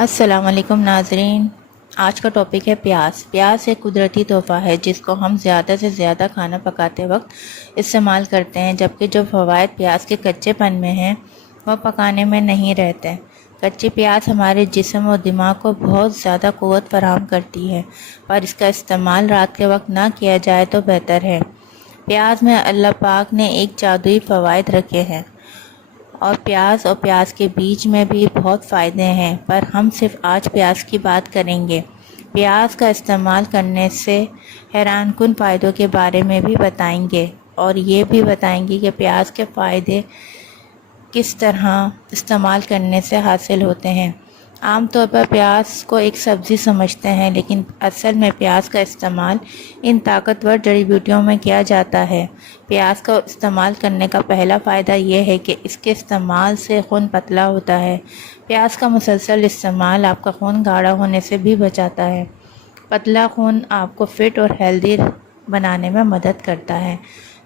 السلام علیکم ناظرین، آج کا ٹاپک ہے پیاز۔ پیاز ایک قدرتی تحفہ ہے جس کو ہم زیادہ سے زیادہ کھانا پکاتے وقت استعمال کرتے ہیں، جبکہ جو فوائد پیاز کے کچے پن میں ہیں وہ پکانے میں نہیں رہتے۔ کچی پیاز ہمارے جسم اور دماغ کو بہت زیادہ قوت فراہم کرتی ہے، پر اس کا استعمال رات کے وقت نہ کیا جائے تو بہتر ہے۔ پیاز میں اللہ پاک نے ایک جادوئی فوائد رکھے ہیں، اور پیاز کے بیج میں بھی بہت فائدے ہیں، پر ہم صرف آج پیاز کی بات کریں گے۔ پیاز کا استعمال کرنے سے حیران کن فائدوں کے بارے میں بھی بتائیں گے، اور یہ بھی بتائیں گے کہ پیاز کے فائدے کس طرح استعمال کرنے سے حاصل ہوتے ہیں۔ عام طور پر پیاز کو ایک سبزی سمجھتے ہیں، لیکن اصل میں پیاز کا استعمال ان طاقتور جڑی بوٹیوں میں کیا جاتا ہے۔ پیاز کا استعمال کرنے کا پہلا فائدہ یہ ہے کہ اس کے استعمال سے خون پتلا ہوتا ہے۔ پیاز کا مسلسل استعمال آپ کا خون گاڑھا ہونے سے بھی بچاتا ہے۔ پتلا خون آپ کو فٹ اور ہیلدی بنانے میں مدد کرتا ہے،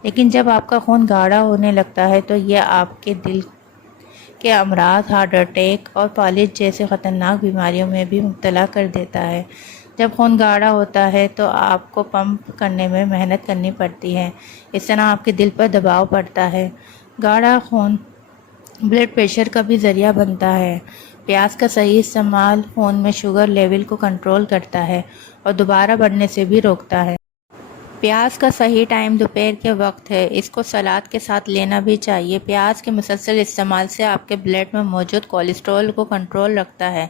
لیکن جب آپ کا خون گاڑھا ہونے لگتا ہے تو یہ آپ کے دل کے امراض، ہارٹ اٹیک اور فالج جیسے خطرناک بیماریوں میں بھی مبتلا کر دیتا ہے۔ جب خون گاڑھا ہوتا ہے تو آپ کو پمپ کرنے میں محنت کرنی پڑتی ہے، اس طرح آپ کے دل پر دباؤ پڑتا ہے۔ گاڑھا خون بلڈ پریشر کا بھی ذریعہ بنتا ہے۔ پیاز کا صحیح استعمال خون میں شوگر لیول کو کنٹرول کرتا ہے اور دوبارہ بڑھنے سے بھی روکتا ہے۔ پیاز کا صحیح ٹائم دوپہر کے وقت ہے، اس کو سلاد کے ساتھ لینا بھی چاہیے۔ پیاز کے مسلسل استعمال سے آپ کے بلڈ میں موجود کولیسٹرول کو کنٹرول رکھتا ہے۔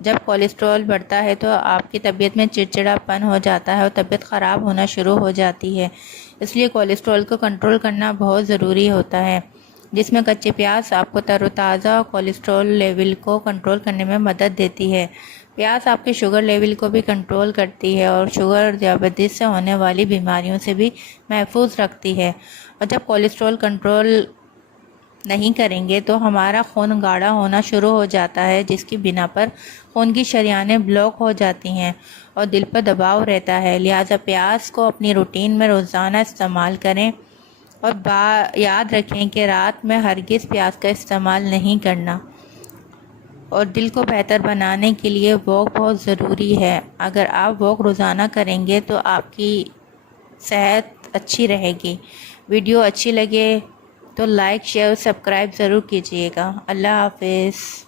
جب کولیسٹرول بڑھتا ہے تو آپ کی طبیعت میں چڑچڑا پن ہو جاتا ہے اور طبیعت خراب ہونا شروع ہو جاتی ہے۔ اس لیے کولیسٹرول کو کنٹرول کرنا بہت ضروری ہوتا ہے، جس میں کچے پیاز آپ کو تر و تازہ اور کولیسٹرول لیول کو کنٹرول کرنے میں مدد دیتی ہے۔ پیاز آپ کے شوگر لیول کو بھی کنٹرول کرتی ہے اور شوگر اور ذیابیطس سے ہونے والی بیماریوں سے بھی محفوظ رکھتی ہے۔ اور جب کولیسٹرول کنٹرول نہیں کریں گے تو ہمارا خون گاڑھا ہونا شروع ہو جاتا ہے، جس کی بنا پر خون کی شریانیں بلاک ہو جاتی ہیں اور دل پر دباؤ رہتا ہے۔ لہٰذا پیاز کو اپنی روٹین میں روزانہ استعمال کریں، اور یاد رکھیں کہ رات میں ہرگز پیاز کا استعمال نہیں کرنا۔ اور دل کو بہتر بنانے کے لیے واک بہت ضروری ہے۔ اگر آپ واک روزانہ کریں گے تو آپ کی صحت اچھی رہے گی۔ ویڈیو اچھی لگے تو لائک، شیئر، سبسکرائب ضرور کیجیے گا۔ اللہ حافظ۔